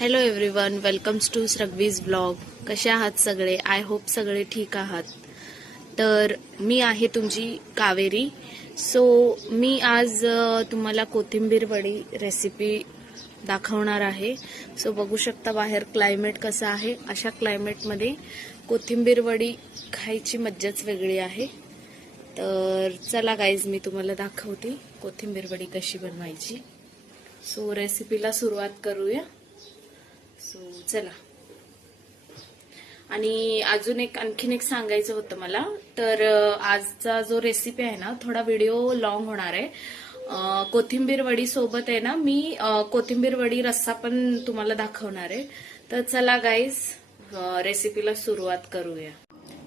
Hello everyone welcomes to Rugvi's blog कसे आहात सगळे? आय होप सगळे ठीक आहात. तर मी आहे तुमची कावेरी. सो मी आज तुम्हाला कोथिंबीर वडी रेसिपी दाखवणार आहे. सो बघू शकता बाहेर क्लायमेट कसं आहे. अशा क्लायमेटमध्ये कोथिंबीर वडी खायची मज्जाच वेगळी आहे. तर चला गाईज मी तुम्हाला दाखवते कोथिंबीर वडी कशी बनवायची. सो रेसिपीला सुरुवात करूया. चला. आणि अजून एक आणखीन एक सांगायचं होतं मला. तर आजचा जो रेसिपी आहे ना थोडा व्हिडिओ लॉंग होणार आहे. कोथिंबीर वडी सोबत आहे ना मी कोथिंबीर वडी रस्सा पण तुम्हाला दाखवणार आहे. तर चला गाईज रेसिपीला सुरुवात करूया.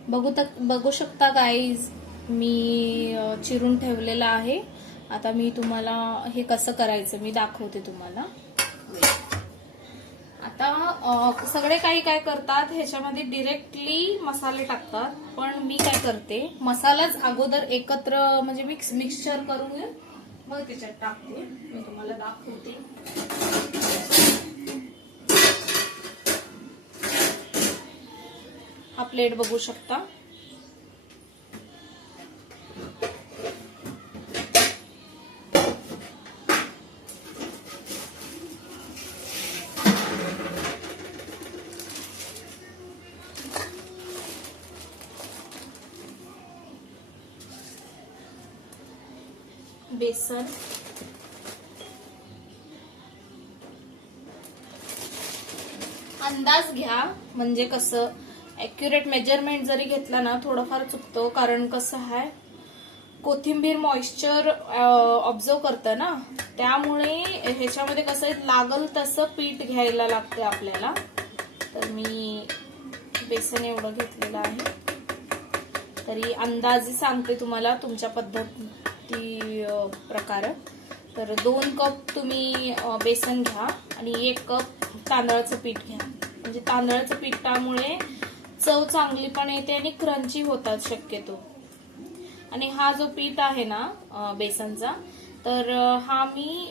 बघू तक बघू शकता गाईज मी चिरून ठेवलेला आहे. आता मी तुम्हाला हे कसं करायचं मी दाखवते तुम्हाला. आता सगळे काही काय करतात ह्याच्यामध्ये डिरेक्टली मसाले टाकतात. पण मी काय करते मसालाच अगोदर एकत्र म्हणजे मिक्स मिक्सचर करून मग त्याच्यात टाकते. मी तुम्हाला दाखवते. हा प्लेट बघू शकता. बेसन. अंदाज घ्या म्हणजे कसं? ॲक्युरेट मेजरमेंट जरी घेतला ना थोडंफार चुकतो कारण कसं आहे कोथिंबीर मॉइश्चर ऑब्झर्व करतं ना. त्यामुळे ह्याच्यामध्ये कसं आहे लागल तसं पीठ घ्यायला लागते आपल्याला. तर मी बेसन एवढं घेतलेलं आहे. तरी अंदाजे सांगते तुम्हाला तुमच्या पद्धत किती प्रकार. तर दोन कप तुम्ही बेसन घ्या आणि एक कप तांदळाचं पीठ घ्या. म्हणजे तांदळाचं पिठामुळे चव चांगली पण येते आणि क्रंची होतात शक्यतो. आणि हा जो पीठ आहे ना बेसनचा तर हा मी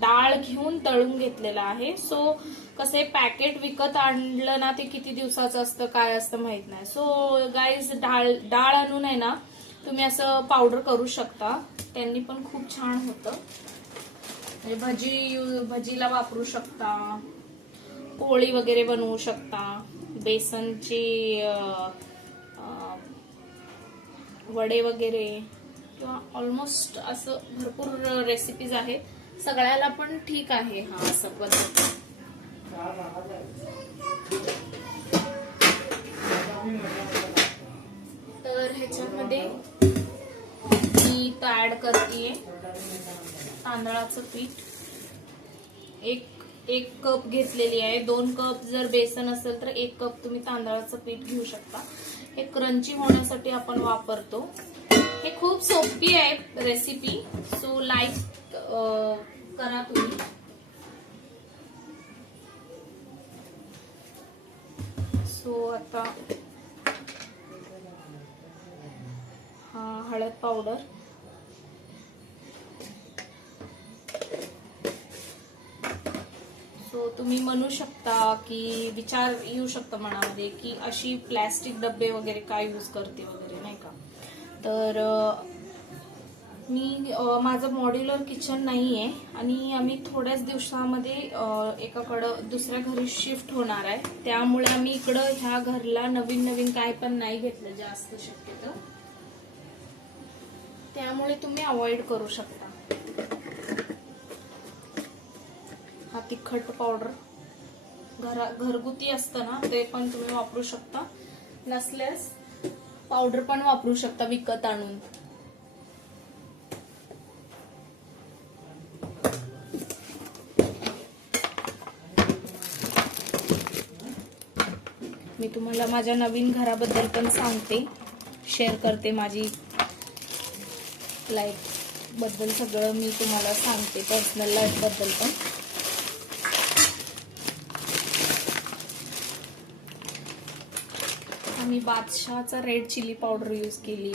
डाळ घेऊन तळून घेतलेला आहे. सो कसे पॅकेट विकत आणलं ना ते किती दिवसाचं असतं काय असतं माहीत नाही. सो गाईज डाळ डाळ आणून आहे ना तुम्ही असं पावडर करू शकता. त्यांनी पण खूप छान होतं. म्हणजे भजी भजीला वापरू शकता. पोळी वगैरे बनवू शकता. बेसनची वडे वगैरे. किंवा ऑलमोस्ट असं भरपूर रेसिपीज आहेत. सगळ्याला पण ठीक आहे हा असं पद्धत तर ह्याच्यामध्ये मी ऍड करते तांदळाचं पीठ. एक एक कप घेतलेली आहे. दोन कप जर बेसन असेल तर एक कप तुम्ही तांदळाचं पीठ घेऊ शकता. हे क्रंची होण्यासाठी आपण वापरतो. हे खूप सोपी आहे रेसिपी सो लाईक करा तुम्ही. सो आता हा हळद पावडर सो तुम्ही म्हणू शकता की विचार येऊ शकतो मनामध्ये की अशी प्लॅस्टिक डबे वगैरे काय यूज करते वगैरे नाही का? तर मी माझं मॉड्युलर किचन नाही आहे आणि आम्ही थोड्याच दिवसामध्ये एकाकडं दुसऱ्या घरी शिफ्ट होणार आहे. त्यामुळे आम्ही इकडं ह्या घरला नवीन नवीन काय पण नाही घेतलं जास्त शक्यतो. त्यामुळे तुम्ही अवॉइड करू शकता. तिखट पावडर घरा घरगुती असतं ना ते पण तुम्ही वापरू शकता. नसल्यास पावडर पण वापरू शकता विकत आणून. मी तुम्हाला माझ्या नवीन घराबद्दल पण सांगते. शेअर करते माझी लाईफबद्दल सगळं मी तुम्हाला सांगते. पर्सनल लाईफबद्दल पण. मी बादशहाचा रेड चिली पावडर यूज केली.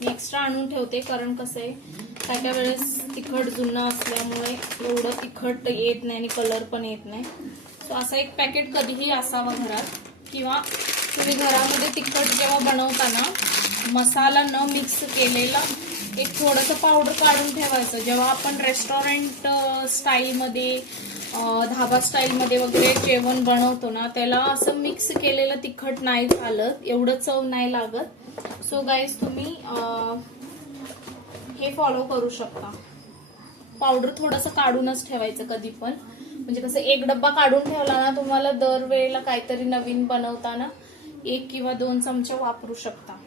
मी एक्स्ट्रा आणून ठेवते कारण कसं आहे काय काय वेळेस तिखट जुनं असल्यामुळे एवढं तिखट येत नाही आणि कलर पण येत नाही. सो असा एक पॅकेट कधीही असावं घरात. किंवा तुम्ही घरामध्ये तिखट जेव्हा बनवताना मसाला न मिक्स केलेला एक थोडंसं पावडर काढून ठेवायचं. जेव्हा आपण रेस्टॉरंट स्टाईलमध्ये धाबा स्टाईलमध्ये वगैरे जेवण बनवतो ना त्याला असं मिक्स केलेलं तिखट नाही चालत एवढं चव नाही लागत. सो गाईज तुम्ही हे फॉलो करू शकता. पावडर थोडंसं काढूनच ठेवायचं कधी पण. म्हणजे कसं एक डब्बा काढून ठेवला ना तुम्हाला दरवेळेला काहीतरी नवीन बनवताना एक किंवा दोन चमचे वापरू शकता.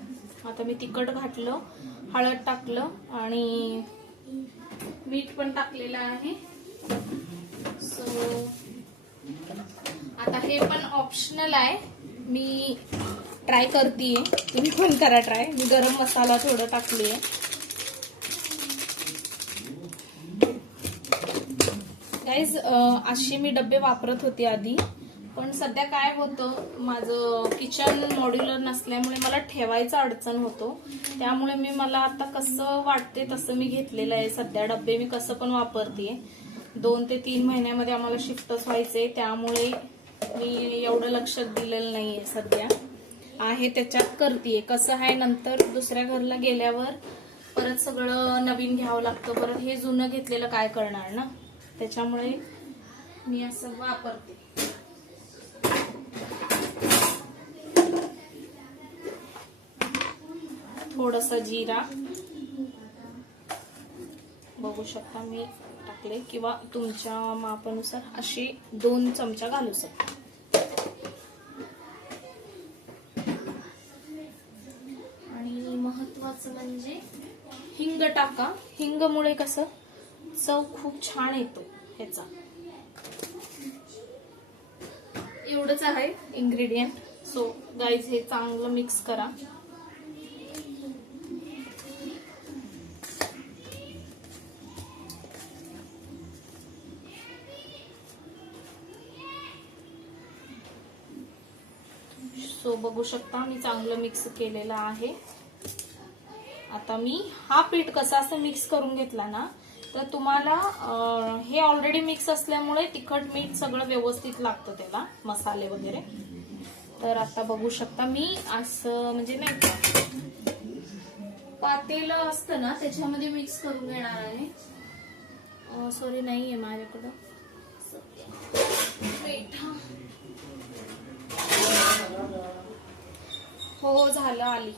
आता मी तिखट घातलं हळद टाकलं आणि मीठ पण टाकलेलं आहे. आता हे पण ऑप्शनल आहे. मी ट्राय करते तुम्ही पण करा ट्राय मी गरम मसाला थोडं टाकली आहे गाईज अशी मी डबे वापरत होते आधी. पण सध्या काय होतं माझं किचन मॉड्युलर नसल्यामुळे मला ठेवायचं अडचण होतो. त्यामुळे मी मला आता कसं वाटते तसं मी घेतलेलं आहे. सध्या डबे मी कसं पण वापरते दोन ते तीन महिन्यामध्ये आम्हाला शिफ्टच व्हायचे त्यामुळे मी एवढं लक्ष दिलेलं नाहीये सध्या. आहे त्याच्यात करते कसं आहे नंतर दुसऱ्या घरला गेल्यावर परत सगळं नवीन घ्यावं लागतं. परत हे जुनं घेतलेलं काय करणार ना? त्याच्यामुळे मी असं वापरते. थोडस जिरा. बघू शकता मी. टाकले किंवा तुमच्या मापानुसार असे दोन चमचा घालू शकता. आणि महत्वाचं म्हणजे हिंग टाका. हिंगमुळे कसं चव खूप छान येतो ह्याचा. एवढंच आहे इन्ग्रेडियंट सो गाईज हे चांगलं मिक्स करा. बघू शकता मी चांगलं मिक्स केलेलं आहे. आता मी हा पीठ कसा असं मिक्स करून घेतला ना तर तुम्हाला हे ऑलरेडी मिक्स असल्यामुळे तिखट मीठ सगळं व्यवस्थित लागतं त्याला मसाले वगैरे. तर आता बघू शकता मी असं म्हणजे नाही का पातेलं असतं ना त्याच्यामध्ये मिक्स करून घेणार आहे. सॉरी नाही आहे माझ्याकडं. पेठा. हो, हो झालं आली.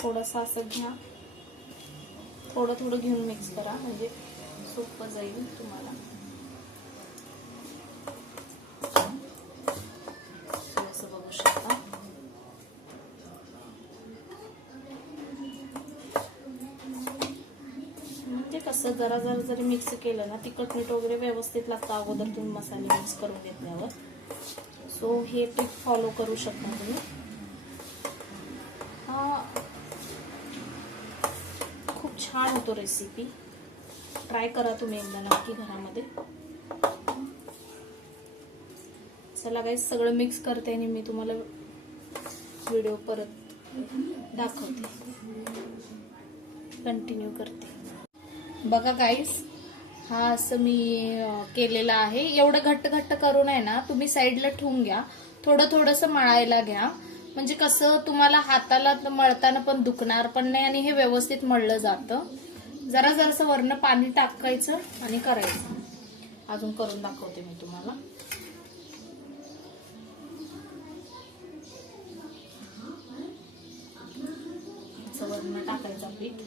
थोडस असं घ्या. थोडं थोडं घेऊन मिक्स करा म्हणजे सोपं जाईल तुम्हाला. असं बघू शकता. म्हणजे कसं जरा जरा जरी मिक्स केलं ना तिखट मीठ वगैरे व्यवस्थित लागतं अगोदर तुम्ही मसाले मिक्स करून घेतल्यावर. सो हे ट्रिक फॉलो करू शकता तुम्ही. हा खूप छान होतो रेसिपी ट्राय करा तुम्ही एकदा नक्की घरामध्ये. चला काही सगळं मिक्स करते आणि मी तुम्हाला व्हिडिओ परत दाखवते. कंटिन्यू करते. बघा गाईस हा असं मी केलेला केलेलं आहे. एवढं घट्ट घट्ट करून आहे ना तुम्ही साईडला ठेवून घ्या. थोडं थोडंसं मळायला घ्या. म्हणजे कसं तुम्हाला हाताला मळताना पण दुखणार पण नाही आणि हे व्यवस्थित मळलं जातं. जरा जरासं वरनं पाणी टाकायचं आणि करायचं. अजून करून दाखवते मी तुम्हाला. वरनं टाकायचं पीठ.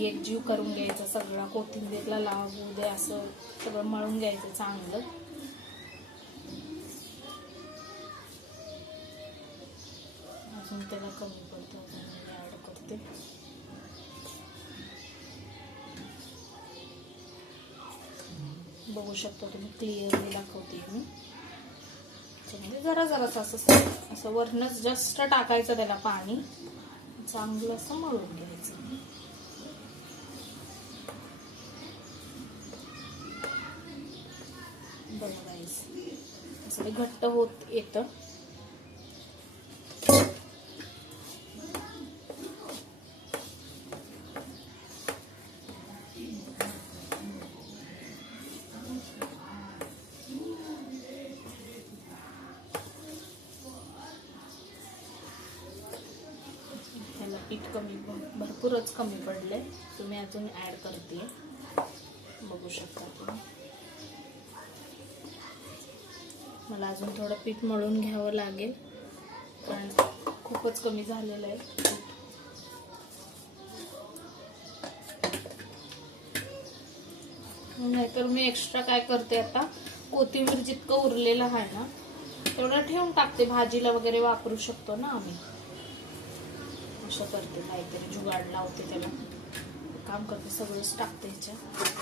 कधी एक जीव करून घ्यायचा सगळा कोथिंबीरला लागू दे असं सगळं मळून घ्यायचं चांगलं. अजून त्याला कमी पडतं मी ऍड करते. बघू शकता तुम्ही क्लिअरली दाखवते मी. त्याच्यामध्ये जरा जरासं असं असं वरनच जस्ट टाकायचं त्याला पाणी. चांगलं असं मळून घ्यायचं असं ते घट्ट होत येतं. पीठ कमी भरपूरच कमी पडले तुम्ही अजून ॲड करते. बघू शकता तुम्ही. मला अजून थोडं पीठ मळून घ्यावं लागेल. कारण खूपच कमी झालेलं आहे नाहीतर मी एक्स्ट्रा काय करते आता? कोथिंबीर जितकं उरलेलं आहे ना तेवढं ठेवून टाकते. भाजीला वगैरे वापरू शकतो ना आम्ही. असं करते काहीतरी. जुगाड लावते त्याला. काम करते सगळंच टाकते ह्याच्या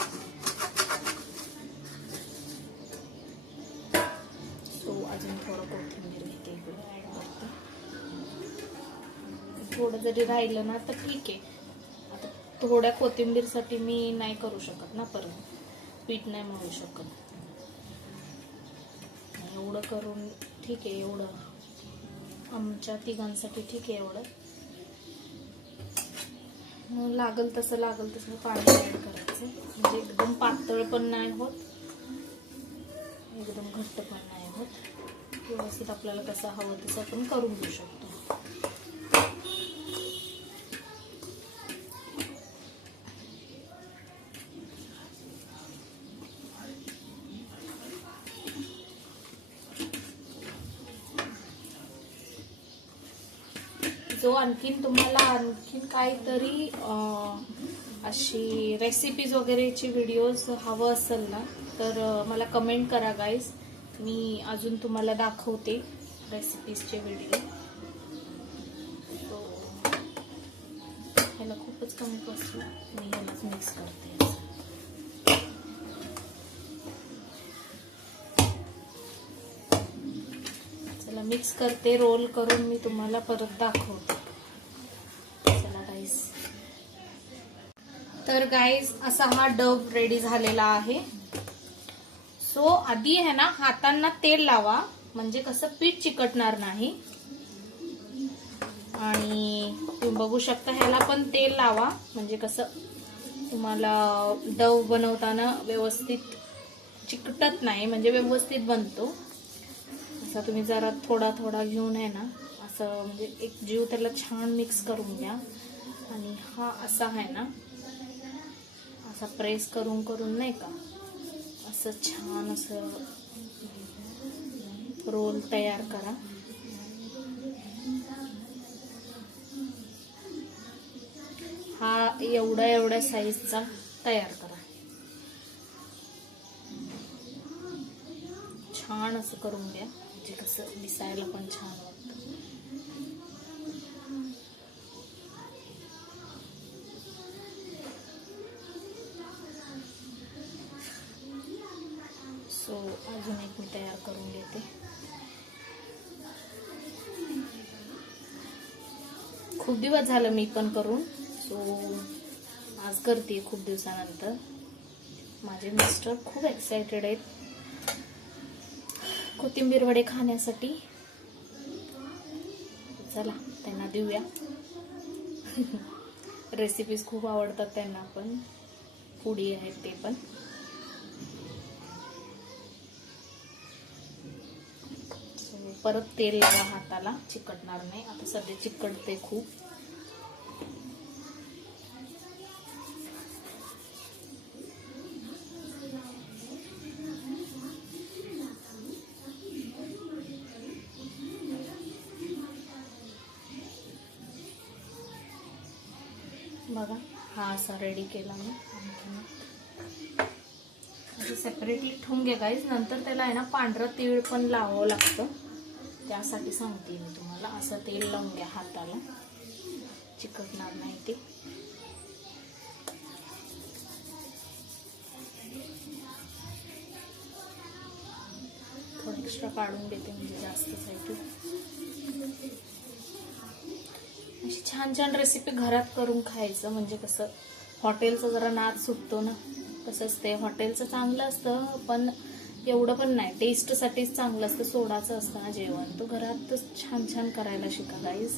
थोडं जरी राहिलं ना तर ठीक आहे. आता थोड्या कोथिंबीरसाठी मी नाही करू शकत ना परत. पीठ नाही मळू शकत. एवढं करून ठीक आहे एवढं. आमच्या तिघांसाठी ठीक आहे एवढं. मग लागल तसं लागल तसं पाणी ॲड करायचं. म्हणजे एकदम पातळ पण नाही होत. एकदम घट्ट पण नाही होत. व्यवस्थित आपल्याला कसं हवं तसं आपण करून घेऊ शकतो. आणखीन तुम्हाला आणखीन काहीतरी अशी रेसिपीज वगैरेची व्हिडिओज हवं असेल ना तर मला कमेंट करा गाईज मी अजून तुम्हाला दाखवते रेसिपीजचे व्हिडिओ ह्याला खूपच कमी पासून मी ह्यालाच मिक्स करते. चला मिक्स करते रोल करून मी तुम्हाला परत दाखवते चला गाईस तर गाईज असा हा डब रेडी झालेला आहे. सो आधी आहे ना हातांना तेल लावा. म्हणजे कसं पीठ चिकटणार नाही. आणि तुम्ही बघू शकता ह्याला पण तेल लावा. म्हणजे कसं तुम्हाला डव बनवताना व्यवस्थित चिकटत नाही म्हणजे व्यवस्थित बनतो. असा तुम्ही जरा थोडा थोडा घेऊन आहे ना असं म्हणजे एक जीव त्याला छान मिक्स करून घ्या. आणि हा असा आहे ना असा प्रेस करून करून नाही का? असं छान असं रोल तयार करा. हा एवढ्या एवढ्या साईजचा तयार करा. छान असं करून द्या म्हणजे कसं दिसायला पण छान वाटतं सो अजून एक मी तयार करून घेते. खूप दिवस झालं मी पण करून सो आज करते खूप दिवसानंतर. माझे मिस्टर खूप एक्सायटेड आहेत. कोथिंबीर वडे खाण्यासाठी. चला त्यांना देऊया. रेसिपीज खूप आवडतात त्यांना पण. फूडी आहेत ते पण. परत तेल लावा हाताला चिकटणार नाही. आता सध्या चिकटते खूप. बघा हा असा रेडी केला मी. सेपरेटली ठेवून घे काहीच नंतर त्याला आहे ना पांढरं तीळ पण लावावं लागतं. त्यासाठी सांगते मी तुम्हाला. असं तेल लावून घ्या हाताला. चिकटणार नाही ते. थोडं एक्स्ट्रा काढून देते म्हणजे जास्तच आहे अशी छान छान रेसिपी घरात करून खायचं. म्हणजे कसं हॉटेलचं जरा नाद सुटतो ना. तसंच ते हॉटेलचं चांगलं असतं पण एवढं पण नाही. टेस्टसाठीच चांगलं असतं सोडाचं असतं ना जेवण. तो घरातच छान छान करायला शिका गाईज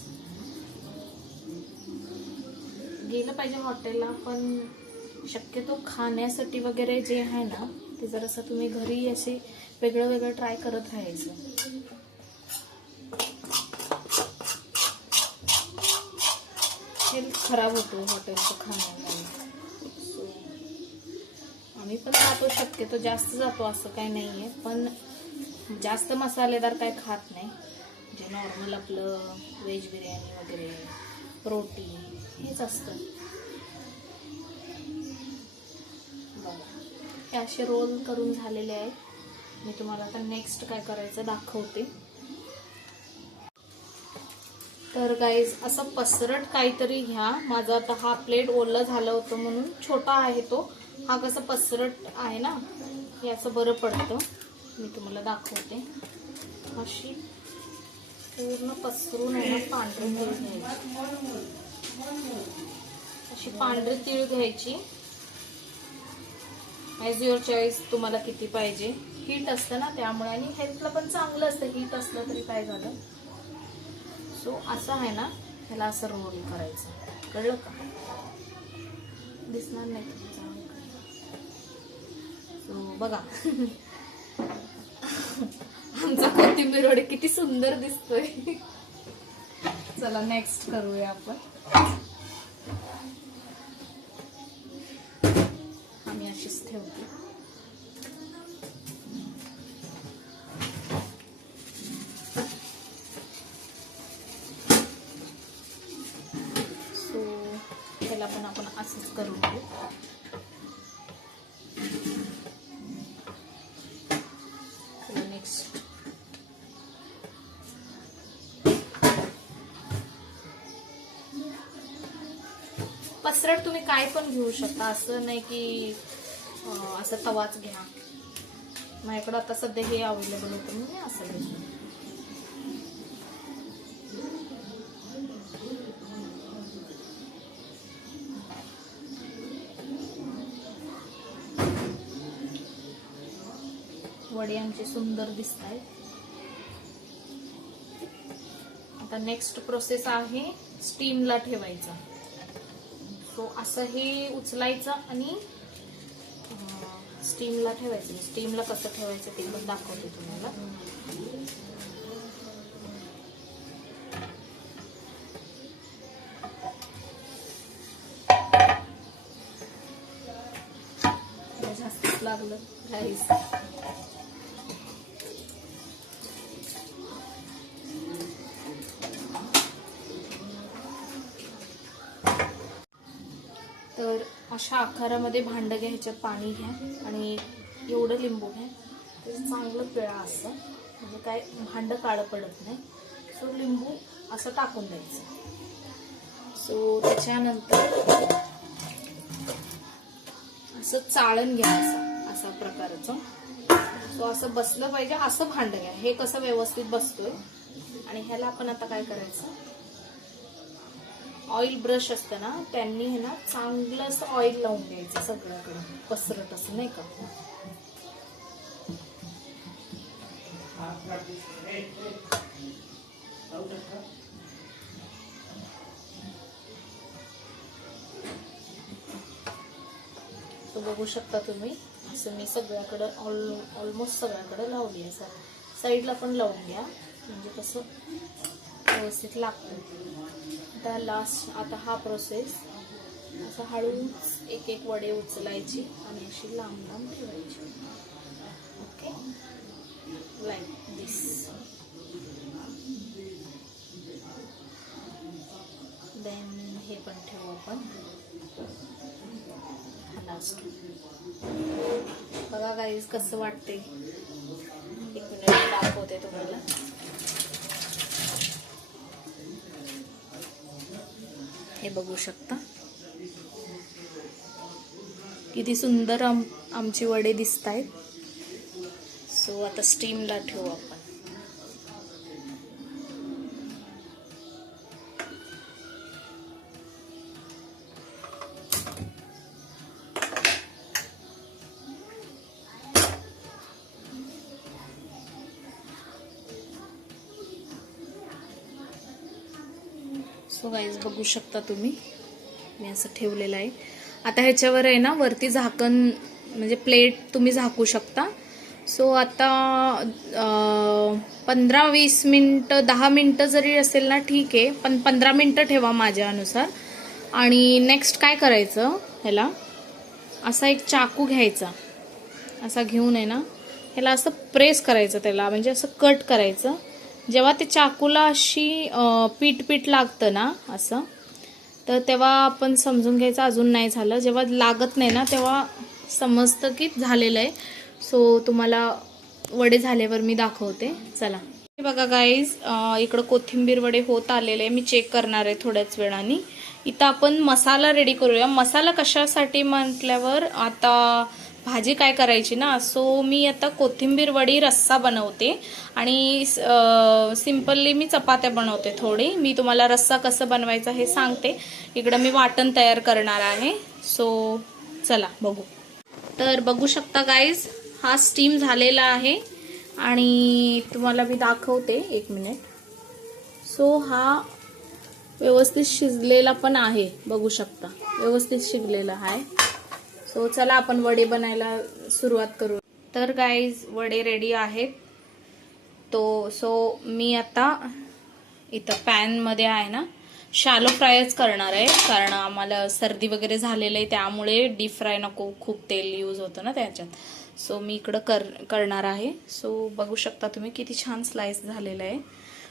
गेलं पाहिजे हॉटेलला पण शक्यतो खाण्यासाठी वगैरे जे आहे ना ते जरासं तुम्ही घरी असे वेगळं वेगळं ट्राय करत राहायचं. हे खराब होतो हॉटेलचं खाणं. आम्ही पण जातो शक्यतो जास्त जातो असं काही नाही आहे पण जास्त मसालेदार काय खात नाही. जे नॉर्मल आपलं व्हेज बिर्याणी वगैरे रोटी हेच असतं. बघा हे असे रोल करून झालेले आहेत. मी तुम्हाला आता नेक्स्ट काय करायचं दाखवते. तर गाईज असं पसरट काहीतरी घ्या. माझा आता हा प्लेट ओलं झालं होतं म्हणून छोटा आहे तो. हा कसं पसरट आहे ना हे असं बरं पडतं. मी तुम्हाला दाखवते. अशी पूर्ण पसरून आहे ना पांढरी तीळ घ्यायची. अशी पांढरी तीळ घ्यायची. ॲज युअर चॉईस तुम्हाला किती पाहिजे. हीट असतं ना त्यामुळे आणि हेल्थला पण चांगलं असतं. हीट असलं तरी काय झालं? सो असं आहे ना ह्याला असं रोल करायचं. कळलं का? दिसणार नाही. सो बघा. आमचा कोथिंबीर वडे किती सुंदर दिसतोय. चला नेक्स्ट करूया आपण. आम्ही अशीच ठेवते. सो त्याला पण आपण असंच करून घेऊ पसरट तुम्ही काय पण घेऊ शकता. असं नाही की असं तवाच घ्या. माझ्याकडं आता सध्या हे अवेलेबल होतं म्हणून मी असं घेतलं. वडे आमचे सुंदर दिसत आहेत आता नेक्स्ट प्रोसेस आहे स्टीमला ठेवायचा. सो असं हे उचलायचं आणि स्टीमला ठेवायचं. म्हणजे स्टीमला कसं ठेवायचं ते पण दाखवते तुम्हाला. जास्तच लागलं. राईस अशा भांडं घ्या ह्याच्यात पाणी घ्या आणि एवढं लिंबू घ्या. ते चांगलं पिळा असतं म्हणजे काय भांडं काळं पडत नाही. सो लिंबू असं टाकून द्यायचं. सो त्याच्यानंतर असं चाळण घ्या असं असा प्रकारचं. सो असं बसलं पाहिजे असं भांडं घ्या. हे कसं व्यवस्थित बसतोय? आणि ह्याला आपण आता काय करायचं? ऑइल ब्रश असतं ना त्यांनी हे ना चांगलं असं ऑइल लावून द्यायचं सगळ्याकडे पसरट असं नाही का? बघू शकता तुम्ही असं मी सगळ्याकडं ऑल ऑलमोस्ट सगळ्याकडं लावली आहे सर साईडला पण लावून घ्या. म्हणजे कसं व्यवस्थित लागतो. आता लास्ट आता हा प्रोसेस असं हळूच एक एक वडे उचलायची आणि अशी लांब लांब ठेवायची. ओके लाईक दिस देन हे पण ठेवू आपण. लास्ट बघा गाईज कसं वाटते एक मिनिट दाखवते तुम्हाला. हे बघू शकता. किती सुंदर आम आमची वडे दिसत आहेत सो आता स्टीमला ठेवू आपण. बघू शकता तुम्ही. मी असं ठेवलेलं आहे. आता ह्याच्यावर आहे ना वरती झाकण म्हणजे प्लेट तुम्ही झाकू शकता. सो आता पंधरा वीस मिनटं दहा मिनटं जरी असेल ना ठीक आहे. पण पंधरा मिनटं ठेवा माझ्यानुसार आणि नेक्स्ट काय करायचं ह्याला? असा एक चाकू घ्यायचा. असा घेऊन आहे ना ह्याला असं प्रेस करायचं त्याला. म्हणजे असं कट करायचं. जेव्हा ते चाकूला अशी पीठ पीठ लागतं ना असं तर तेव्हा आपण समजून घ्यायचं अजून नाही झालं. जेव्हा लागत नाही ना तेव्हा समजतं की झालेलं आहे. सो तुम्हाला वडे झाल्यावर मी दाखवते. चला. हे बघा गाईज इकडं कोथिंबीर वडे होत आलेले आहे. मी चेक करणार आहे थोड्याच वेळाने. इथं आपण मसाला रेडी करूया. मसाला कशासाठी म्हटल्यावर आता भाजी काय करायची ना? सो मी आता कोथिंबीर वडी रस्सा बनवते. आणि सिम्पली मी चपात्या बनवते थोडी. मी तुम्हाला रस्सा कसं बनवायचा हे सांगते. इकडं मी वाटण तयार करणार आहे. सो चला बघू. तर बघू शकता गाईज हा स्टीम झालेला आहे. आणि तुम्हाला मी दाखवते एक मिनिट सो हा व्यवस्थित शिजलेला पण आहे. बघू शकता. व्यवस्थित शिजलेला आहे. सो चला आपण वडे बनायला सुरुवात करू. तर गाईज वडे रेडी आहेत. तो सो मी आता इथं पॅनमध्ये आहे ना शालो फ्रायच करणार आहे. कारण आम्हाला सर्दी वगैरे झालेलं आहे त्यामुळे डीप फ्राय नको खूप तेल यूज होतं ना त्याच्यात. सो मी इकडं कर करणार आहे. सो बघू शकता तुम्ही किती छान स्लाइस झालेलं आहे.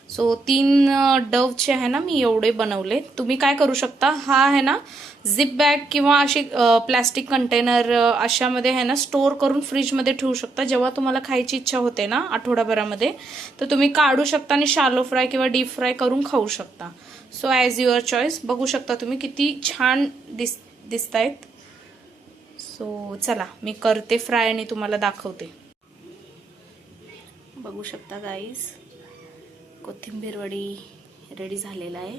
सो तीन डवचे आहे ना मी एवढे बनवले. तुम्ही काय करू शकता? हा आहे ना झिप बॅग किंवा अशी प्लॅस्टिक कंटेनर अशामध्ये आहे ना स्टोअर करून फ्रीजमध्ये ठेवू शकता. जेव्हा तुम्हाला खायची इच्छा होते ना आठवडाभरामध्ये तर तुम्ही काढू शकता आणि शालो फ्राय किंवा डीप फ्राय करून खाऊ शकता. सो ॲज युअर चॉईस बघू शकता तुम्ही किती छान दिस दिसत आहेत सो चला मी करते फ्राय आणि तुम्हाला दाखवते. बघू शकता गाईज कोथिंबीर वडी रेडी झालेला आहे.